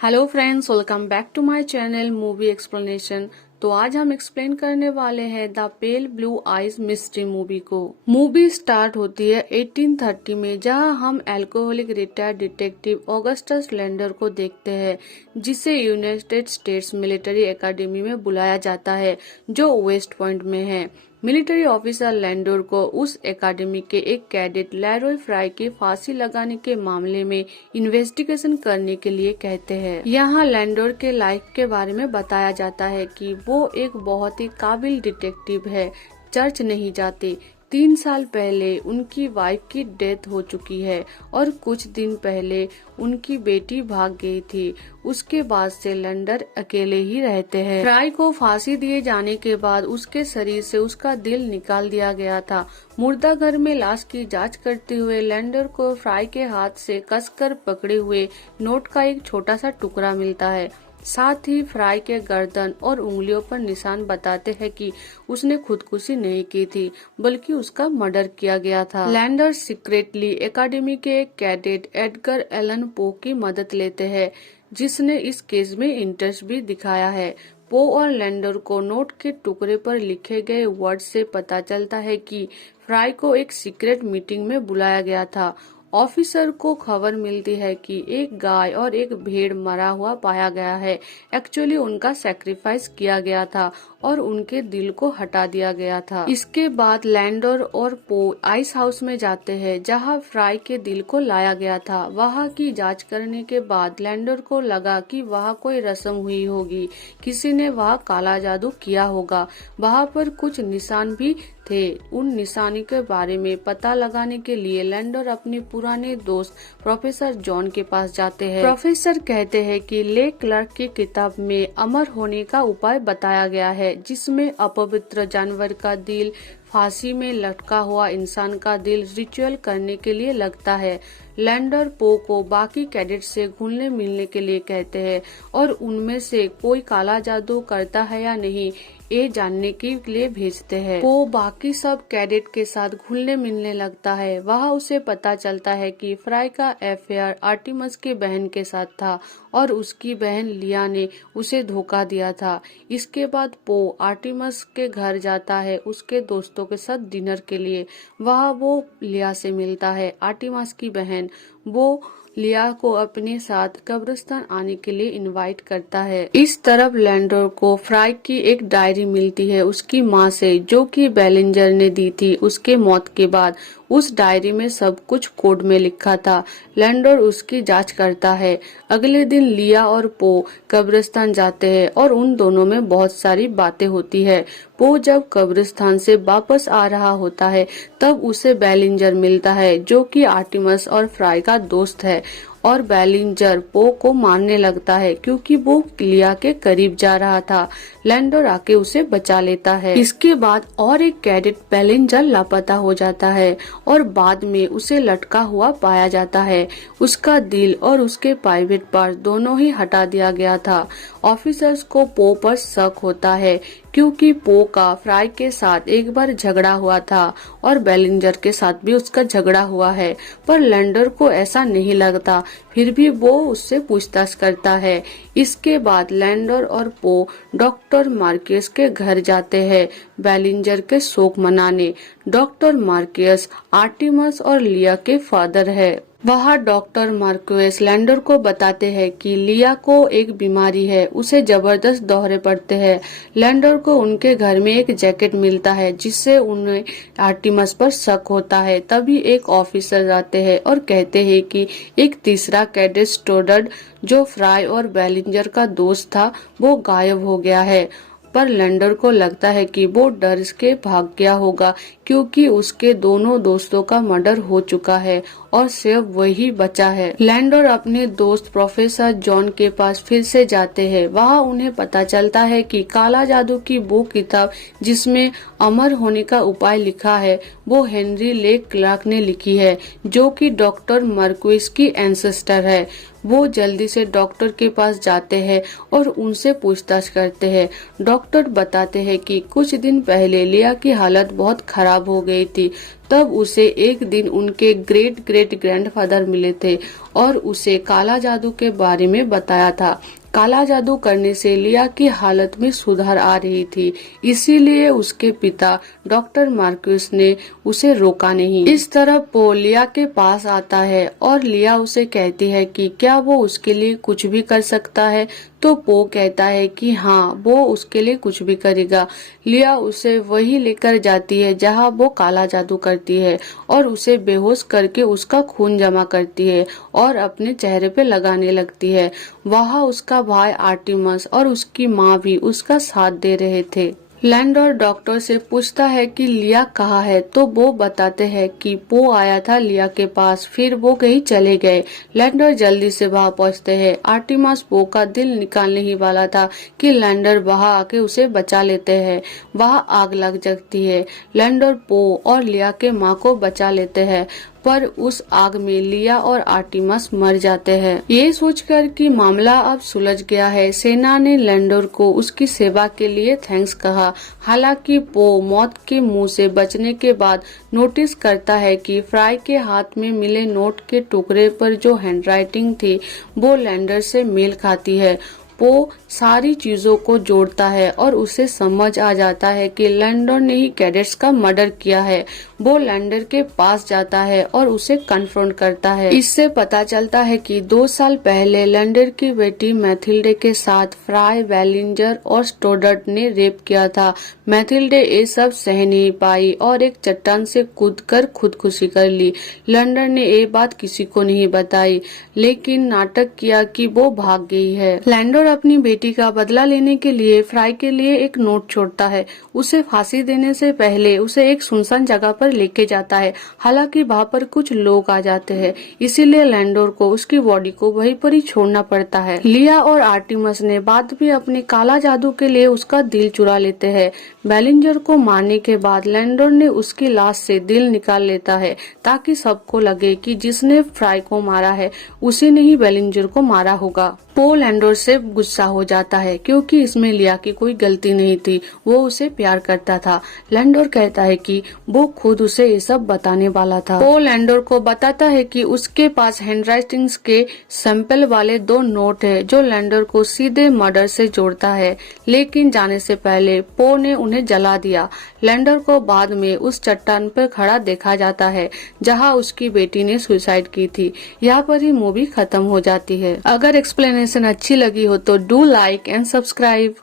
Hello friends, welcome back to my channel movie explanation. तो आज हम एक्सप्लेन करने वाले हैं the pale blue eyes mystery movie को। मूवी स्टार्ट होती है 1830 में, जहां हम alcoholic retired detective Augustus Landor को देखते हैं, जिसे यूनाइटेड स्टेट्स मिलिट्री एकेडमी में बुलाया जाता है, जो वेस्ट पॉइंट में है। मिलिट्री ऑफिसर लैंडोर को उस एकेडमी के एक कैडेट लैरॉय फ्राई की फांसी लगाने के मामले में इन्वेस्टिगेशन करने के लिए कहते हैं। यहाँ लैंडोर के लाइफ के बारे में बताया जाता है कि वो एक बहुत ही काबिल डिटेक्टिव है, चर्च नहीं जाते। 3 साल पहले उनकी वाइफ की डेथ हो चुकी है और कुछ दिन पहले उनकी बेटी भाग गई थी। उसके बाद से लैंडर अकेले ही रहते हैं। फ्राई को फांसी दिए जाने के बाद उसके शरीर से उसका दिल निकाल दिया गया था। मुर्दा घर में लाश की जांच करते हुए लैंडर को फ्राई के हाथ से कसकर पकड़े हुए नोट का एक छोटा सा टुकड़ा मिलता है। साथ ही फ्राई के गर्दन और उंगलियों पर निशान बताते हैं कि उसने खुदकुशी नहीं की थी, बल्कि उसका मर्डर किया गया था। लैंडर सीक्रेटली एकेडमी के एक कैडेट एडगर एलन पो की मदद लेते हैं, जिसने इस केस में इंटरेस्ट भी दिखाया है। पो और लैंडर को नोट के टुकड़े पर लिखे गए वर्ड से पता चलता है कि फ्राई को एक सीक्रेट मीटिंग में बुलाया गया था। ऑफिसर को खबर मिलती है कि एक गाय और एक भेड़ मरा हुआ पाया गया है। एक्चुअली उनका सैक्रिफाइस किया गया था और उनके दिल को हटा दिया गया था। इसके बाद लैंडर और पो आइस हाउस में जाते हैं, जहां फ्राई के दिल को लाया गया था। वहां की जांच करने के बाद लैंडर को लगा कि वहां कोई रस्म हुई होगी, किसी ने वहां काला जादू किया होगा। वहां पर कुछ निशान भी थे। उन निशानी के बारे में पता लगाने के लिए लैंडर अपने पुराने दोस्त प्रोफेसर जॉन के पास जाते हैं। प्रोफेसर कहते हैं कि ले क्लर्क की किताब में अमर होने का उपाय बताया गया है, जिसमें अपवित्र जानवर का दिल फांसी में लटका हुआ इंसान का दिल रिचुअल करने के लिए लगता है। लैंडर पो को बाकी कैडेट से घुलने मिलने के लिए कहते हैं और उनमें से कोई काला जादू करता है या नहीं, ये जानने के लिए भेजते हैं। पो बाकी सब कैडेट के साथ घुलने मिलने लगता है। वहाँ उसे पता चलता है कि फ्राई का अफेयर आर्टिमस की बहन के साथ था और उसकी बहन लिया ने उसे धोखा दिया था। इसके बाद पो आर्टिमस के घर जाता है उसके दोस्तों के साथ डिनर के लिए। वहाँ वो लिया से मिलता है, आर्टिमस की बहन। वो लिया को अपने साथ कब्रिस्तान आने के लिए इनवाइट करता है। इस तरफ लैंडर को फ्राई की एक डायरी मिलती है उसकी माँ से, जो कि बेलिंजर ने दी थी उसके मौत के बाद। उस डायरी में सब कुछ कोड में लिखा था। लैंडर उसकी जांच करता है। अगले दिन लिया और पो कब्रिस्तान जाते हैं और उन दोनों में बहुत सारी बातें होती है। पो जब कब्रिस्तान से वापस आ रहा होता है, तब उसे बेलिंजर मिलता है, जो कि आर्टिमस और फ्राई का दोस्त है, और बेलिंजर पो को मारने लगता है क्योंकि वो लिया के करीब जा रहा था। लैंडर आके उसे बचा लेता है। इसके बाद और एक कैडेट बेलिंजर लापता हो जाता है और बाद में उसे लटका हुआ पाया जाता है। उसका दिल और उसके प्राइवेट पार्ट दोनों ही हटा दिया गया था। ऑफिसर्स को पो पर शक होता है क्योंकि पो का फ्राई के साथ एक बार झगड़ा हुआ था और बेलिंजर के साथ भी उसका झगड़ा हुआ है, पर लैंडर को ऐसा नहीं लगता। फिर भी वो उससे पूछताछ करता है। इसके बाद लैंडर और पो डॉक्टर मार्केस के घर जाते हैं बेलिंजर के शोक मनाने। डॉक्टर मार्केस आर्टिमस और लिया के फादर है। वहाँ डॉक्टर मार्क्वेस लैंडर को बताते हैं कि लिया को एक बीमारी है, उसे जबरदस्त दौरे पड़ते हैं। लैंडर को उनके घर में एक जैकेट मिलता है, जिससे उन्हें आर्टिमस पर शक होता है। तभी एक ऑफिसर आते हैं और कहते हैं कि एक तीसरा कैडेट स्टोडर्ड, जो फ्राई और बेलिंजर का दोस्त था, वो गायब हो गया है। पर लैंडर को लगता है कि वो डर के भाग गया होगा, क्योंकि उसके दोनों दोस्तों का मर्डर हो चुका है और सिर्फ वही बचा है। लैंडर अपने दोस्त प्रोफेसर जॉन के पास फिर से जाते हैं। वहाँ उन्हें पता चलता है कि काला जादू की वो किताब जिसमें अमर होने का उपाय लिखा है, वो हेनरी ले क्लार्क ने लिखी है, जो कि डॉक्टर मार्क्वेस की एंसेस्टर है। वो जल्दी से डॉक्टर के पास जाते हैं और उनसे पूछताछ करते हैं। डॉक्टर बताते हैं कि कुछ दिन पहले लिया की हालत बहुत खराब हो गई थी। तब उसे एक दिन उनके ग्रेट ग्रेट ग्रैंडफादर मिले थे और उसे काला जादू के बारे में बताया था। काला जादू करने से लिया की हालत में सुधार आ रही थी, इसीलिए उसके पिता डॉक्टर मार्क्यूस ने उसे रोका नहीं। इस तरह पो लिया के पास आता है और लिया उसे कहती है कि क्या वो उसके लिए कुछ भी कर सकता है। तो पो कहता है कि हाँ, वो उसके लिए कुछ भी करेगा। लिया उसे वही लेकर जाती है जहाँ वो काला जादू करती है और उसे बेहोश करके उसका खून जमा करती है और अपने चेहरे पे लगाने लगती है। वहाँ उसका भाई आर्टिमस और उसकी माँ भी उसका साथ दे रहे थे। लैंडोर डॉक्टर से पूछता है कि लिया कहाँ है, तो वो बताते हैं कि पो आया था लिया के पास, फिर वो कहीं चले गए। लैंडोर जल्दी से वहाँ पहुँचते हैं। आर्टिमस पो का दिल निकालने ही वाला था कि लैंडोर वहाँ आके उसे बचा लेते हैं। वहाँ आग लग जाती है। लैंडोर पो और लिया के माँ को बचा लेते हैं, पर उस आग में लिया और आर्टिमस मर जाते हैं। ये सोचकर कि मामला अब सुलझ गया है, सेना ने लैंडोर को उसकी सेवा के लिए थैंक्स कहा। हालांकि पो मौत के मुंह से बचने के बाद नोटिस करता है कि फ्राई के हाथ में मिले नोट के टुकड़े पर जो हैंडराइटिंग थी वो लैंडर से मेल खाती है। पो सारी चीजों को जोड़ता है और उसे समझ आ जाता है कि लैंडर ने ही कैडेट्स का मर्डर किया है। वो लैंडर के पास जाता है और उसे कन्फ्रंट करता है। इससे पता चलता है कि 2 साल पहले लैंडर की बेटी मैथिल्डे के साथ फ्राई, वेलिंजर और स्टोडर्ट ने रेप किया था। मैथिल्डे ये सब सह नहीं पाई और एक चट्टान से कूदकर खुदकुशी कर ली। लैंडर ने ये बात किसी को नहीं बताई, लेकिन नाटक किया कि वो भाग गई है। लैंडर अपनी बेटी का बदला लेने के लिए फ्राई के लिए एक नोट छोड़ता है। उसे फांसी देने से पहले उसे एक सुनसान जगह पर लेके जाता है। हालांकि वहाँ पर कुछ लोग आ जाते हैं, इसीलिए लैंडोर को उसकी बॉडी को वहीं पर ही छोड़ना पड़ता है। लिया और आर्टिमस ने बाद में अपने काला जादू के लिए उसका दिल चुरा लेते हैं। बेलिंजर को मारने के बाद लैंडोर ने उसकी लाश से दिल निकाल लेता है ताकि सबको लगे कि जिसने फ्राई को मारा है उसी ने ही बेलिंजर को मारा होगा। पो लैंडोर से गुस्सा हो जाता है क्योंकि इसमें लिया की कोई गलती नहीं थी, वो उसे प्यार करता था। लैंडोर कहता है कि वो खुद उसे ये सब बताने वाला था। पो लैंडोर को बताता है कि उसके पास हैंडराइटिंग्स के सैंपल वाले 2 नोट है जो लैंडोर को सीधे मर्डर से जोड़ता है, लेकिन जाने से पहले पो ने उन्हें जला दिया। लैंडोर को बाद में उस चट्टान पर खड़ा देखा जाता है जहाँ उसकी बेटी ने सुसाइड की थी। यहाँ पर ही मूवी खत्म हो जाती है। अगर एक्सप्लेनेशन अच्छी लगी हो तो डू लाइक एंड सब्सक्राइब।